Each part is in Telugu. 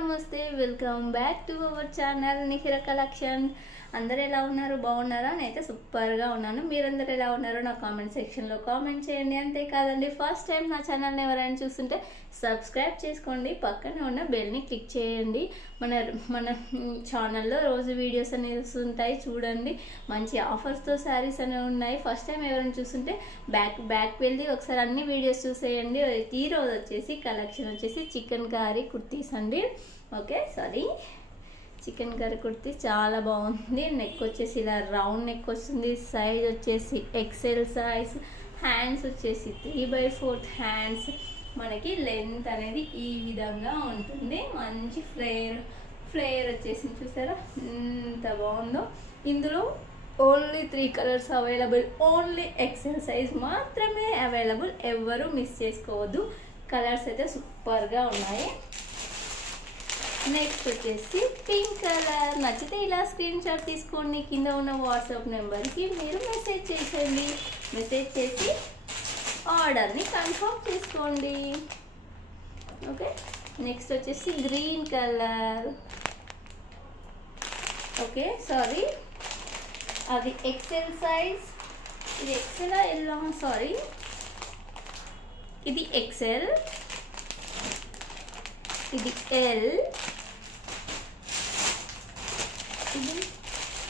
నమస్తే welcome back to our channel Nikhira collection. అందరు ఎలా ఉన్నారు? బాగున్నారా? నేనైతే సూపర్గా ఉన్నాను. మీరందరూ ఎలా ఉన్నారో నా కామెంట్ సెక్షన్లో కామెంట్ చేయండి. అంతేకాదండి, ఫస్ట్ టైం నా ఛానల్ని ఎవరైనా చూస్తుంటే సబ్స్క్రైబ్ చేసుకోండి, పక్కనే ఉన్న బెల్ని క్లిక్ చేయండి. మన ఛానల్లో రోజు వీడియోస్ అనేవి వస్తుంటాయి, చూడండి. మంచి ఆఫర్స్తో శారీస్ అనేవి ఉన్నాయి. ఫస్ట్ టైం ఎవరైనా చూస్తుంటే బ్యాక్ వెళ్ళి ఒకసారి అన్ని వీడియోస్ చూసేయండి. ఈరోజు వచ్చేసి కలెక్షన్ వచ్చేసి చికెన్ కర్రీ కుర్తీస్ అండి. Okay, sorry, chicken curry kurti చాలా బాగుంది. నెక్ వచ్చేసి ఇలా రౌండ్ నెక్ వస్తుంది. సైజ్ వచ్చేసి ఎక్సెల్ సైజ్. హ్యాండ్స్ వచ్చేసి 3/4 హ్యాండ్స్. మనకి లెంత్ అనేది ఈ విధంగా ఉంటుంది. మంచి ఫ్లేర్ వచ్చేసి చూసారా ఎంత బాగుందో. ఇందులో only 3 colours available. Only XL size మాత్రమే అవైలబుల్. ఎవ్వరూ మిస్ చేసుకోవద్దు. కలర్స్ అయితే సూపర్గా ఉన్నాయి. నెక్స్ట్ వచ్చేసి పింక్ కలర్. నచ్చితే ఇలా స్క్రీన్ షాట్ తీసుకోండి. కింద ఉన్న వాట్సాప్ నెంబర్కి మీరు మెసేజ్ చేసేయండి. మెసేజ్ చేసి ఆర్డర్ని కన్ఫర్మ్ చేసుకోండి. ఓకే, నెక్స్ట్ వచ్చేసి గ్రీన్ కలర్. ఓకే, సారీ, అది ఎక్సెల్ సైజ్. ఇది ఎక్సెల్ ఎలా? సారీ, ఇది ఎక్సెల్, ఇది ఎల్,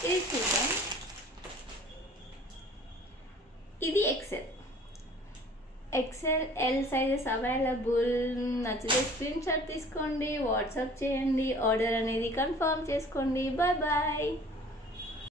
ఇది చూద్దాం. ఇది ఎక్సెల్ ఎల్ సైజెస్ అవైలబుల్. నచ్చితే స్క్రీన్ షాట్ తీసుకోండి, వాట్సాప్ చేయండి, ఆర్డర్ అనేది కన్ఫర్మ్ చేసుకోండి. Bye bye.